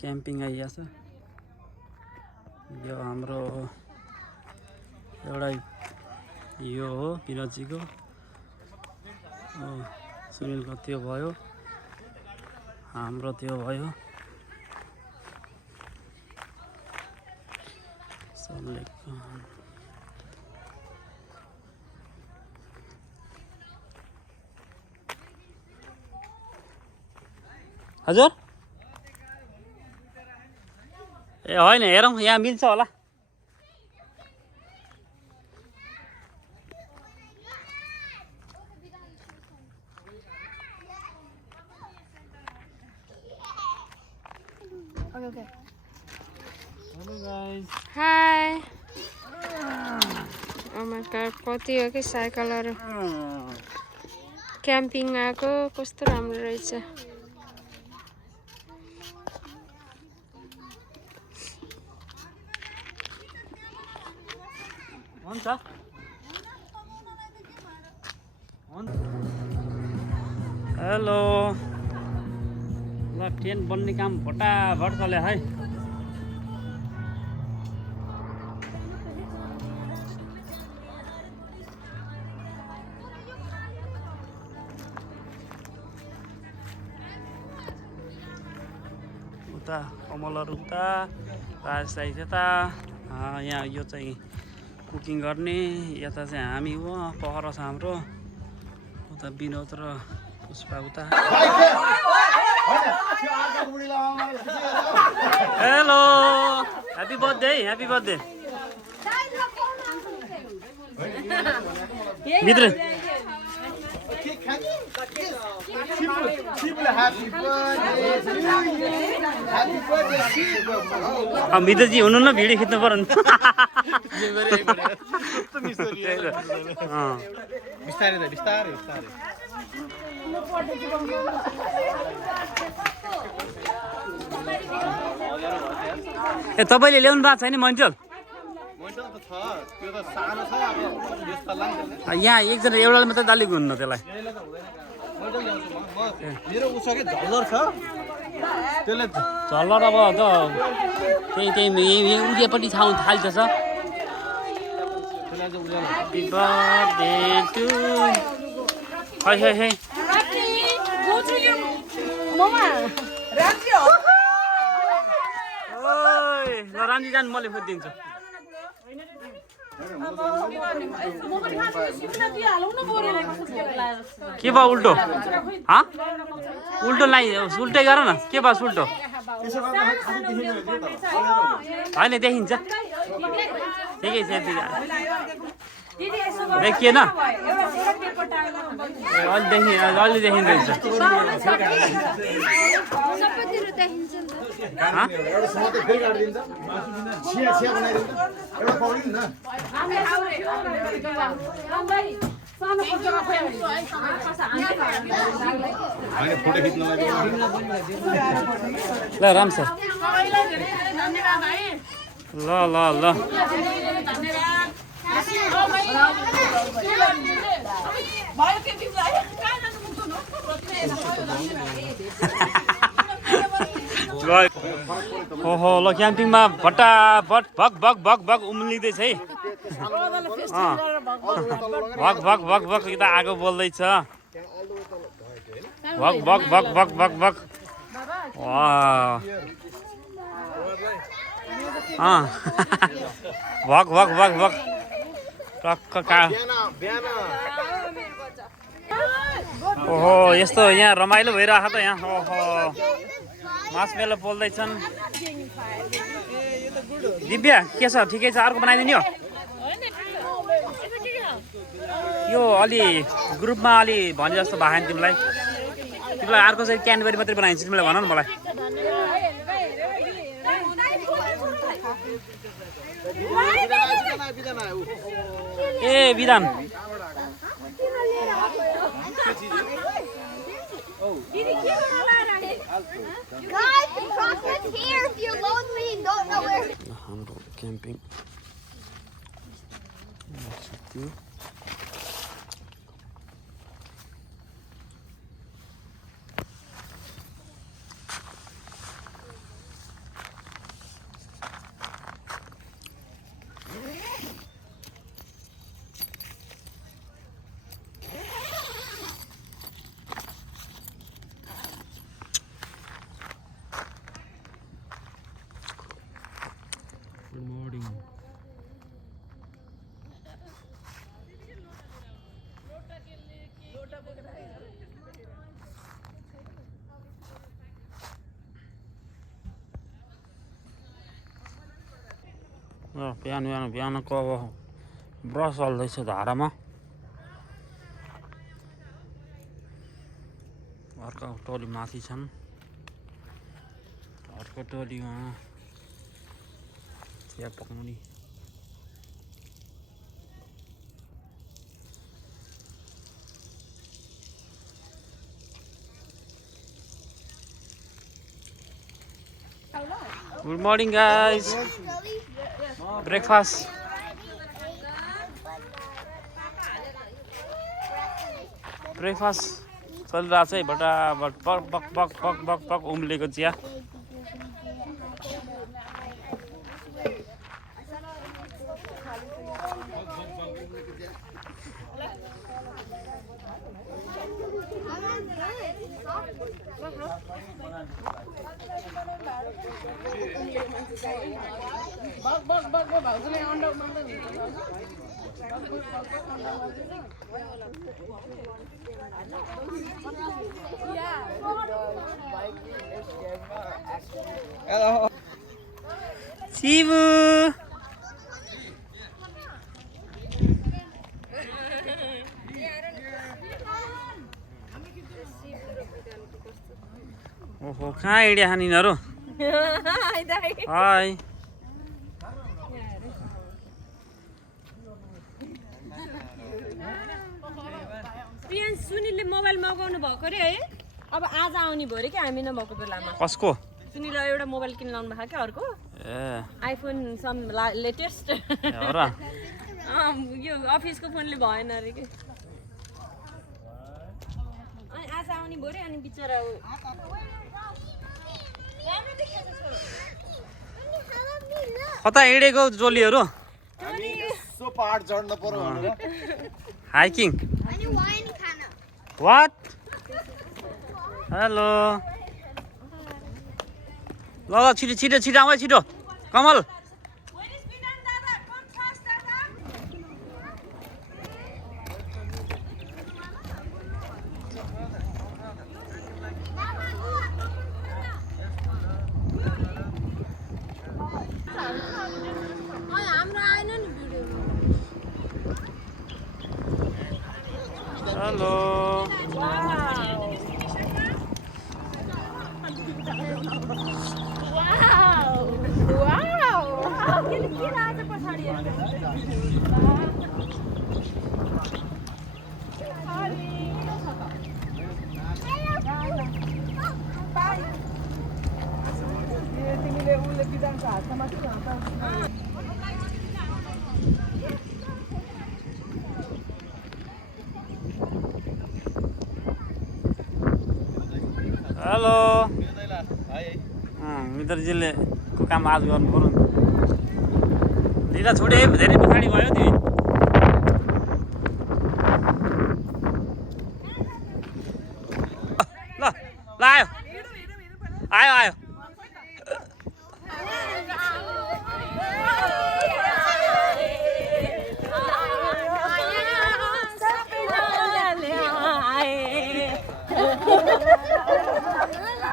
Camping आइएको छ। यो हाम्रो एउटा यो हो विनोदजीको, सुनिलको त्यो भयो, हाम्रो त्यो भयो। हजुर ए होइन, हेरौँ यहाँ मिल्छ होला। Okay. Hello guys. Hi. Oh my god, कति हो कि साइकलहरु क्याम्पिङ आएको, कस्तो राम्रो रहेछ। हुन्छ हेलो, ल टेन्ट बन्ने काम फटाफट चल्यो है। उता कमलहरू उता, राजेश दाइ त्यता, यहाँ यो चाहिँ कुकिङ गर्ने, यता चाहिँ हामी हो, पहरा छ हाम्रो, उता विनोद र पुष्पा उता। Hello, happy birthday, happy birthday. मित्र मित्रजी हुनु न, भिडियो खिच्नु पर्यो नि। ए तपाईँले ल्याउनु भएको छैन मन्चल? यहाँ एकजना एउटाले मात्रै दालिक हुन्न त्यसलाई। मेरो उसको झल्लर छ, त्यसले झल्लर अब त त्यही उहिलेपट्टि थाल्छ। Happy birthday to hey. Go to your mama. Ramji ho. ओइ ल रामजी जान, मैले खोजिदिन्छु। के भयो उल्टो? उल्टो उल्टै गर न, के भयो उल्टो? होइन देखिन्छ, ठिकै छ यति देखिएन, अलि देखिँदैछ। ल राम सर, ल ओहो ल क्याम्पिङमा फटाफट भग उम्लिँदैछ है। भग यता आगो बोल्दैछ। भग भग टक्क का। ओहो यस्तो यहाँ रमाइलो भइरहेको छ त यहाँ। ओहो मासमेलो पोल्दैछन्। दिव्या के छ? ठिकै छ, अर्को बनाइदिने हो? यो अलि ग्रुपमा अलि भने जस्तो भएन तिमीलाई अर्को चाहिँ क्यानबेरी मात्रै बनाइदिन्छु, तिमीलाई भन न मलाई। ए विधान हाम्रो क्याम्पिङ बिहानको अब ब्रस हल्दैछ धारामा। अर्को टोली माथि छन्, अर्को टोलीमा चिया पकाउने। Good morning, guys. Breakfast. Breakfast. चलिरहेको छ है बटाबट बक बक बक बक बक बक उम्लेको चिया। Sibu. ओहो कहाँ हिँड्या खान यिनीहरू? हाई प्रियांश सुनिलले मोबाइल मगाउनु भएको रे है। अब आज आउने भयो रे कि हामी नभएको बेलामा। कसको? सुनिलले एउटा मोबाइल किन्न लाउनु भएको क्या अर्को। IPhone some latest. हो र? यो अफिसको फोनले भएन रे कि। अनि आज आउने भयो रे अनि बिचरा कता हिँडेको जोलीहरू? हामी यसो पहाड चढ्न पर्यो भनेर हाइकिङ। वाट? हेलो। ल ल छिटो छिटो छिटो आऊ छिटो कमल। हेलो। हेलो। मित्रजीले को काम आज गर्नु पर्यो नि। ढिला छोडे धेरै पछाडि भयो तिमी। ल ल आयो आयो आयो।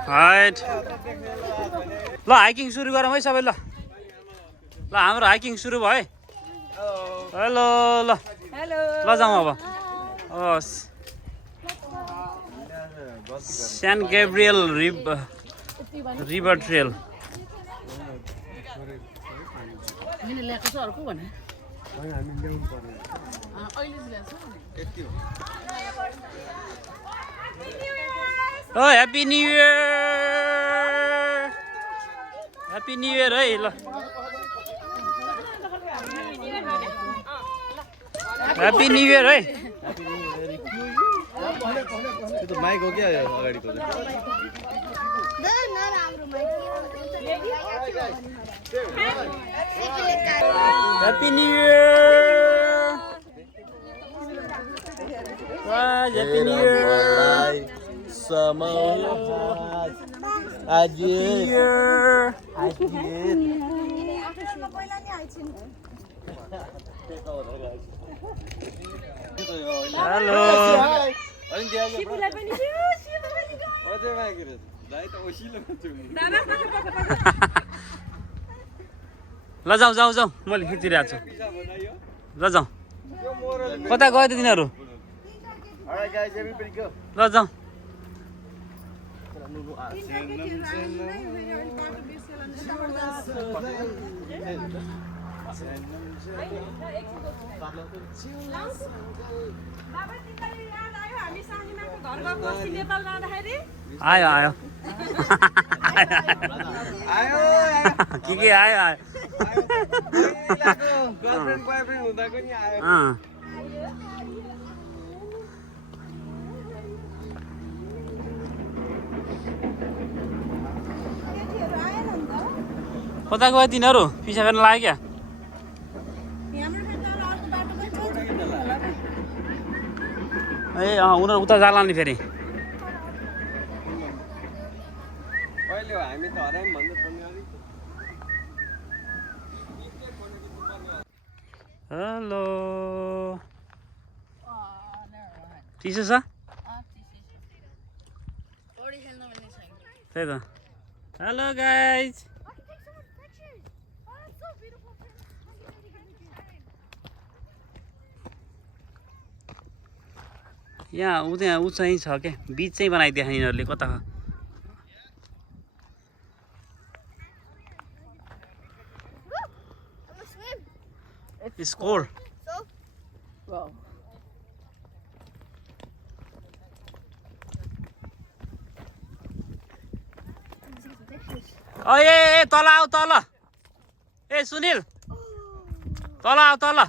हाइट ल हाइकिङ सुरु गरौँ है सबै। ल ल हाम्रो हाइकिङ सुरु भयो है। हेलो ल ल जाउँ अब। हस् सेन्ट गैब्रियल रिभर ट्रेल। ओ happy new year. Happy new year है। ल ह्याप्पी न्यू इयर है। त्यो त माइक हो क्या अगाडिको चाहिँ। Happy new year. Happy new year. Hello. ल जाऊ जाऊ जाऊ मैले खिचिरहेको छु ल जाऊ कता गयो त तिनीहरू ल जाऊ आयो आयो के आयो आयो गर्लफ्रेन्ड बोयफ्रेन्ड हुँदाको नि आयो कता गयो तिनीहरू पिसा गर्न लाग्यो क्या ए उनीहरू उता जाला नि फेरि कहिले हो हामी त हरायौँ भन्दै पनि हेलो चिसो छ त्यही त हेलो गाइज यहाँ त्यहाँ ऊ चाहिँ छ क्या बिच चाहिँ बनाइदिए यिनीहरूले कता स्कोर ए तल आऊ तल ए सुनिल तल आऊ तल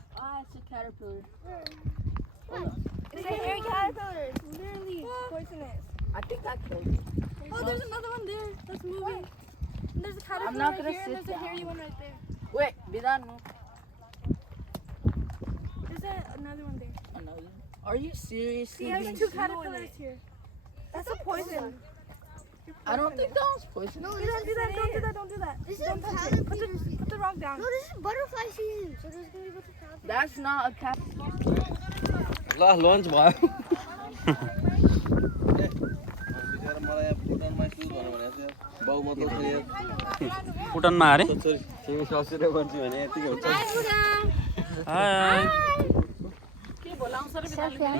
I think I killed it. Oh, there's another one there that's moving. And there's a caterpillar I'm not right gonna here, and sit there's a down. hairy one right there. Wait, Bidan, no. There's another one there. Another. Are you seriously See, there's being two serious? caterpillars here. That's a poison. I don't think that was poison. No, don't do that. Don't do that. Don't do that. This is Don't touch it. caterpillar season. Put the rock down. No, this is butterfly season. So there's gonna be a bunch of caterpillars. That's not a cat. ल lunch भयो मलाई भुटानमा shoes भन्नु भनेको थियो बाउ म त भुटानमा अरे तिमी ससुरै भन्छु भने यतिकै हुन्छ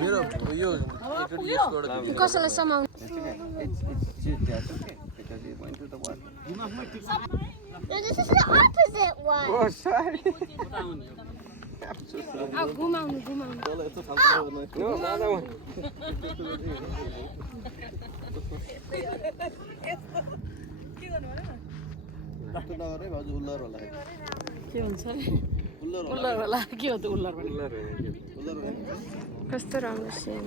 मेरो यो कसैलाई समाउनु No, this is the opposite one. Oh, sorry. घुमाउनु घुमाउनु No, another one. कस्तो नगरे भाउजू उल्लर होला के हुन्छ उल्लर होला उल्लर होला के हो त उल्लर भने उल्लर होइन कस्तो राम्रो सिन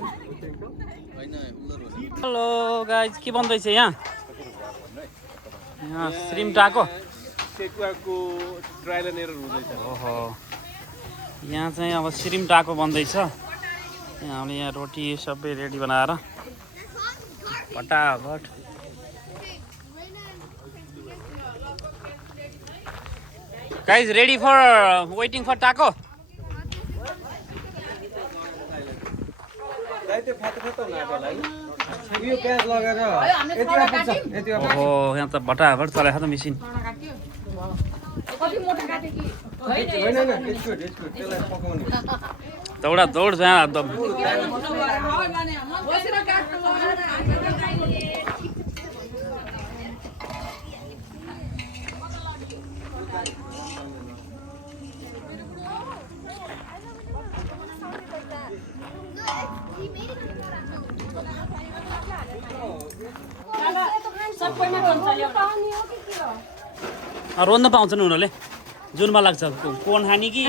होइन उल्लर होला हेलो गाइज के बन्दैछ यहाँ यहाँ श्रिम टाको सेकुवाको ट्रायल एन्ड एरर हुँदैछ ओहो यहाँ चाहिँ अब श्रिम टाको बन्दैछ हामीले यहाँ रोटी सबै रेडी बनाएर फटाफट guys ready for waiting for टाको त्यो फातो फातो हुनाको होला यो प्याज लगाएर यतिमा पुग्छ यतिमा ओहो यहाँ त फटाफट चलाएको त मेसिन होइन होइन त्यसको त्यसलाई पकाउने दौडा दौड यहाँ एकदम रोज्न पाउँछन् उनीहरूले जुनमा लाग्छ कोन खाने कि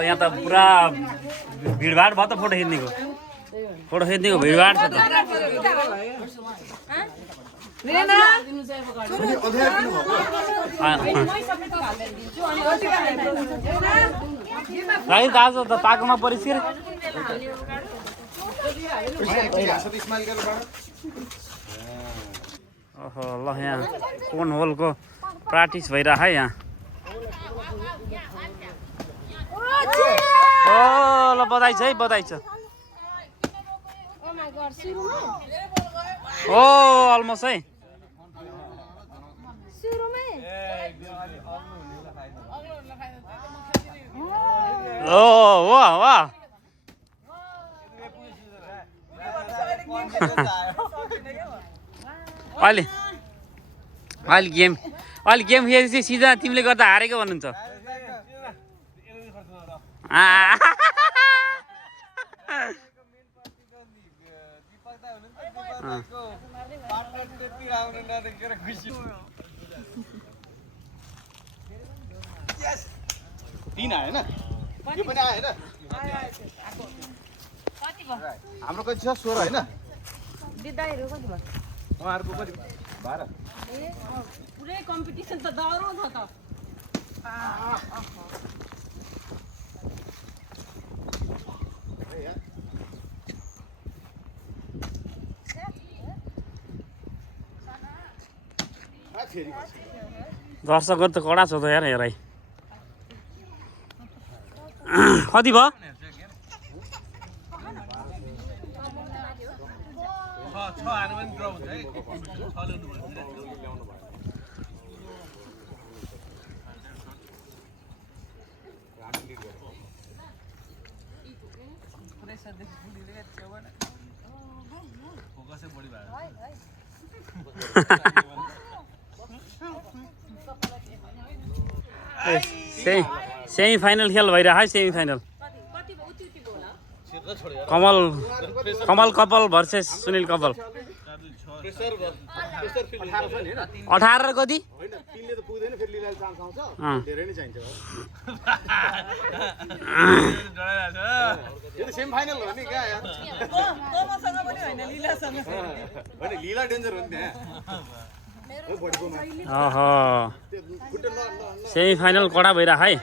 यहाँ त पुरा भिडभाड भयो त फोटो खिच्नेको भिडभाड छ त आज त पाकोमा परिस् ओहो ल यहाँ कोन होलको प्र्याक्टिस भइरह है यहाँ ओ ल बधाई छ है बधाई छ ओ अलमोस्ट है ओ वाह वाह अहिले गेम खेलेपछि सिधा तिमीले गर्दा हारेको भन्नुहुन्छ तीन आयो हैन यो पनि आयो हैन हाम्रो कति छ 16 हैन दिदाइहरु कति भयो उहाँहरुको कति 12 पुरै कम्पिटिसन त दरो छ त दर्शकहरु त कडा छ त यार हेराइ कति भयो सेमी फाइनल खेल भइरहेको है सेमी फाइनल कमल कपाल भर्सेस सुनिल कपाल 18 र कति हैन तीनले त पुग्दैन फेरि लीलाले चान्स आउँछ धेरै नै चाहिन्छ यो त सेमी फाइनल हो नि क्या यार तमसँग पनि हैन लीलासँग हैन लीला डेन्जर हो नि त्यहाँ ओहो सेमी फाइनल कडा भइरहेको है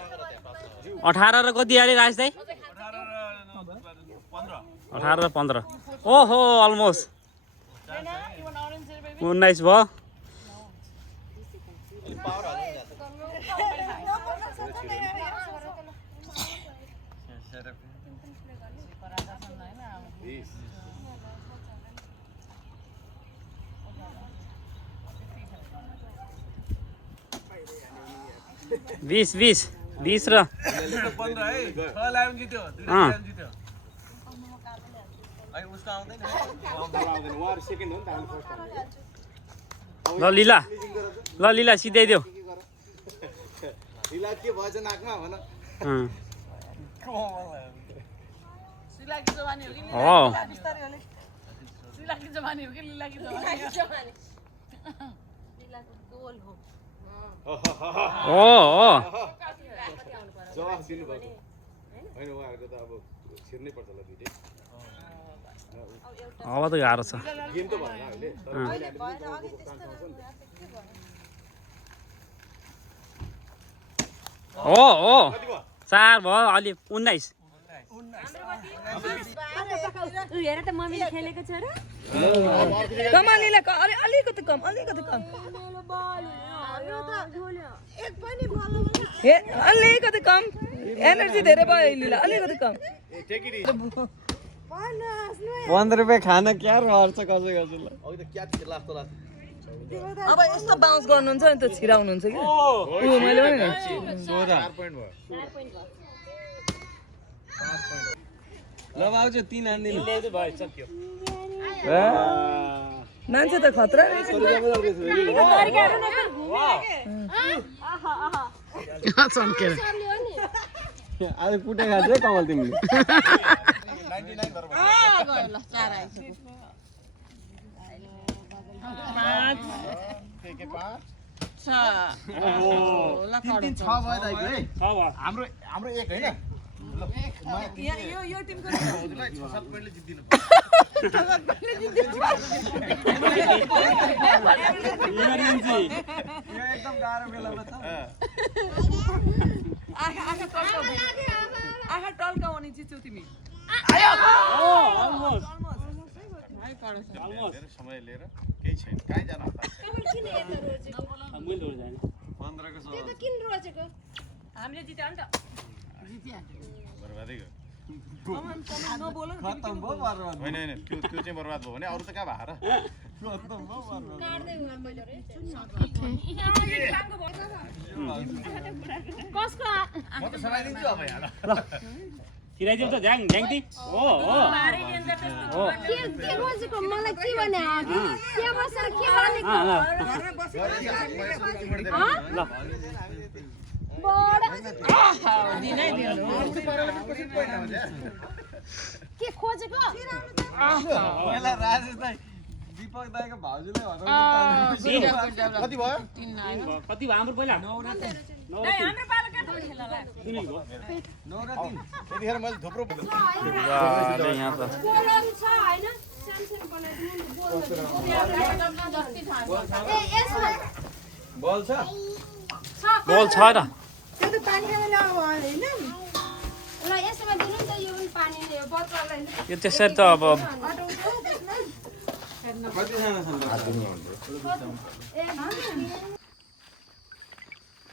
18 र कति अरे राज दाइ 18 र 15 ओहो अलमोस्ट 19 भयो बीस र 15 है 6 लाइन जित्यो 2 लाइन जित्यो ai उसको आउँदैन उहाँ सेकेन्ड हो नि त हामी फर्स्ट ल लीला सिधाइदेऊ लीला के भएछ नाकमा भन सिलाकी जवानी हो कि हो बिस्तारै हो सिलाकी जवानी हो कि लीलाकी जवानी लीलाको गोल हो ओ जवाफ दिनु पर्छ हैन उहाँहरुको त अब छिर्नै पर्छ होला दुईटै अब त गाह्रो छ गेम त भएन अहिले तर अहिले ओ 4 भयो अलि 19 हेर त मम्मीले खेलेको छ र कमालीले अलिकति कम अलिकति कम एनर्जी धेरै भयो लीला अलिकति कम 15 रुपैयाँ खाना क्या रहन्छ कसै कसैलाई अघि त क्या थियो लास्ट अब यस्तो बाउन्स गर्नुहुन्छ नि त छिराउनुहुन्छ कि मैले पनि 4 पोइन्ट भयो ल बाबु 3 हान्दिनु मान्छे त खतरा आज कुटे खान्छ है कमल तिमीले 99 गरेर हाम्रो एक हैन यो टिमको हजुरलाई 6-7 पोइन्टले जित्दिनु एकदम गाह्रो बेलामा छ आखा टल्काउने जित्छौ तिमी धेरै समय लिएर केही छैन कहाँ जानु 15 को हामीले जित्यो नि त बर्बादै गयो नबोल खत्तम भयो बर्बाद होइन होइन त्यो चाहिँ बर्बाद भयो भने अरू त कहाँ भार खत्तम भयो बर्बाद कसको म त समाइदिन्छु अब यहाँ तिराइदिउँ त झ्याङ झ्याङती हो हो के खोजेको मलाई के भने अघि के बसेर के भनेको ल के खोजेको पहिला राजेश दाइ दीपक दाइको भाउजूले कति भयो कति भयो हाम्रो पहिला हाम्रो पालो के खेलाला त्यतिखेर मैले थुप्रो यहाँ त कोलम छ हैन सानसानो बनाइदिनु बल छ बल छ र त्यो त पानी खान ल्याउनु भयो होइन ल यसमा दिनु नि त यो पनि पानी बोतललाई यो त्यसरी त अब कतिजना छन्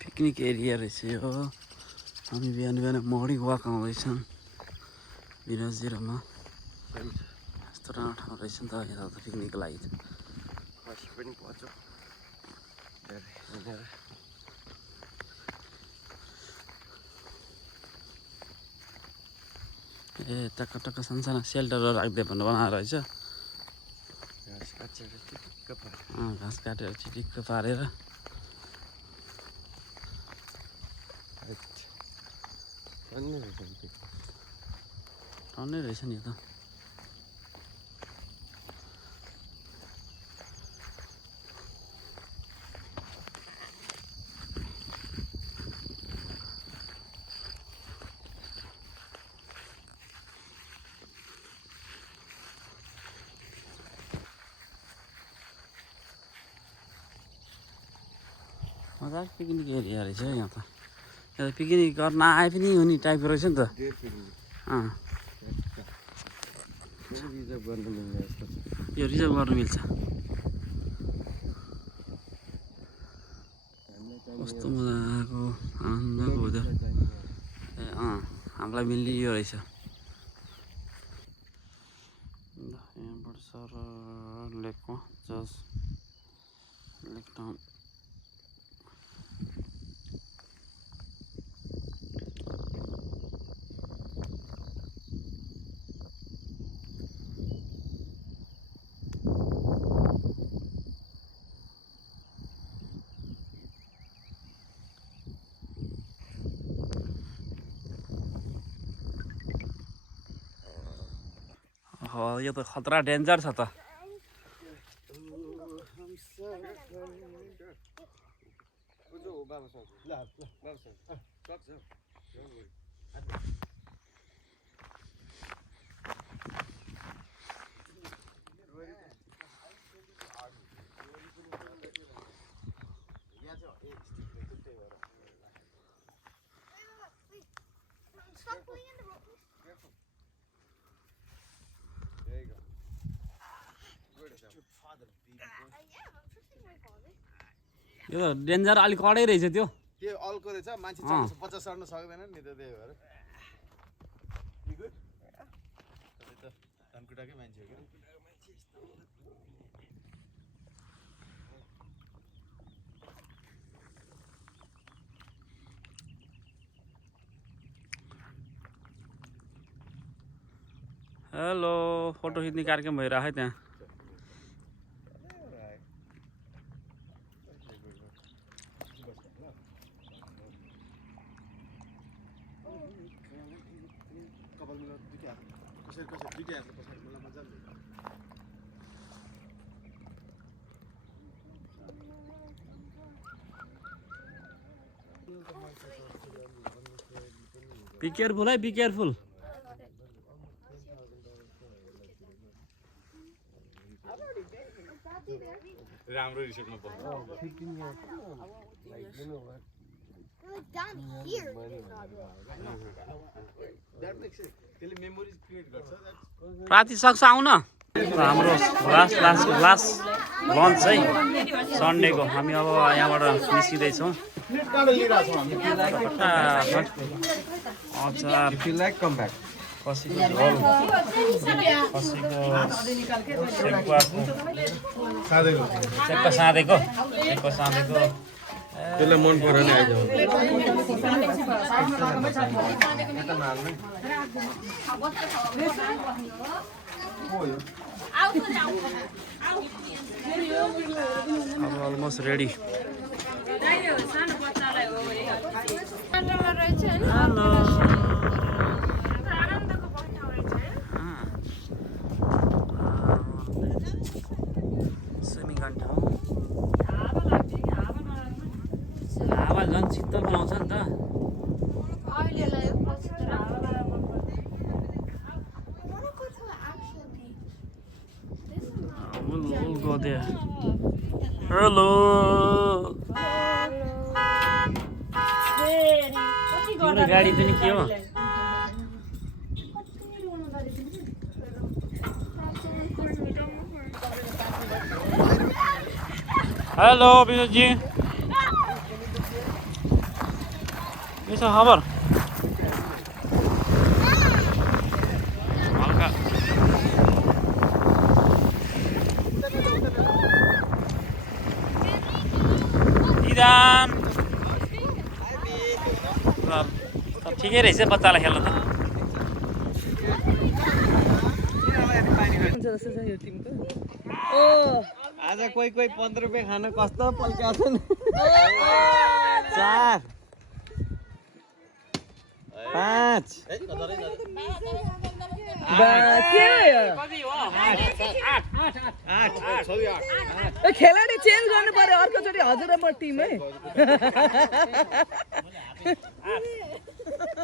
पिकनिक एरिया रहेछ यो हामी बिहान बिहान मर्निङ वाक आउँदैछौँ बिराजिरोमा यस्तो राम्रो ठाउँ रहेछ नि त यता त पिकनिकको लागि पनि पच्यो ए टक्क टक्क सानो सेल्टरहरू राख्दै भन्नु बनाएर रहेछ घाँस काटेर चिटिक्क पारेर टन्नै रहेछ नि यो त मजाको पिकनिक एरिया रहेछ यहाँ त पिकनिक गर्न आए पनि हुने टाइपको रहेछ नि त यो रिजर्भ गर्नु मिल्छ कस्तो मजाको आनन्दको हुँदो ए हामीलाई मिल्ने यो रहेछ यहाँबाट सर लेकमा जस्ट लेक टाउन यो त खतरा डेन्जर छ त Stop pulling in the rope. There you go. Good job. यो डेन्जर अलिक कडै रहेछ त्यो त्यो अल्को रहेछ मान्छे 50 चढ्न सक्दैन नि त त्यही भएर यु गुड तपाईँ त धनकुटाकै मान्छे हो क्या हेलो फोटो खिच्ने कार्यक्रम भइरहेको है त्यहाँ Be careful, hey, be careful. राम्रो रिसोर्टमा पर्छ Down here. द्याट मेक्स त्यसले मेमोरिज क्रिएट गर्छ राति सक्छ आउन हाम्रो लास्ट लन्च चाहिँ सन्डेको हामी अब यहाँबाट निस्किँदैछौँ अचार खसीको झोल खसीको सेक्का साँधेको त्यसलाई मन परेन आइज अब अलमोस्ट रेडी स्विमिङ गर्ने ठाउँ हावा झन् शीतल बनाउँछ नि त We'll go there. Hello. तिम्रो गाडी पनि के हो? हेलो विनोदजी के छ खबर? हल्का निदान ठिकै रहेछ बच्चालाई खेल्न त आज कोही 15 रुपियाँ खान कस्तो पल्क्या छन् 4 5 खेलाडी चेन्ज गर्नु पर्यो अर्कोचोटि हजुर र म टिमै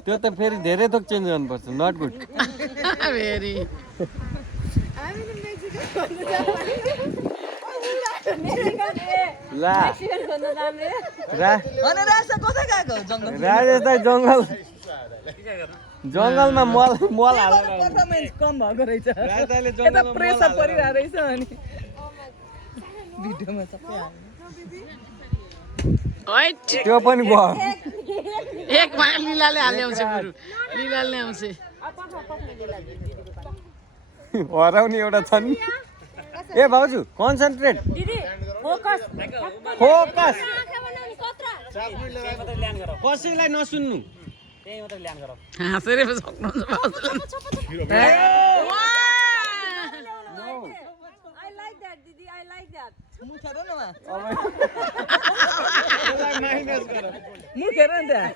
त्यो त फेरि धेरै थोक चेन्ज गर्नुपर्छ नट गुड भेरी ला अनि राजा कता गएको जङ्गल राजेश दाइ जङ्गलमा मल हालेर पर्फर्मेन्स कम भएको रहेछ राजाले यता जङ्गलमा प्रेसर परिरहेको रहेछ अनि भिडियोमा सबै हाल्यो त्यो पनि भयो एक माया लीलाले हाल्ने आउँछ बरु लीलाले आउँछ हराउने एउटा छ नि ए भाउजू कन्सन्ट्रेट फोकस कसैलाई नसुन्नु हाँसेर सक्नुहुन्छ भाउजूले मुखेर न मुखेर नि त्यहाँ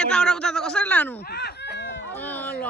यताबाट उता त कसरी लानु ल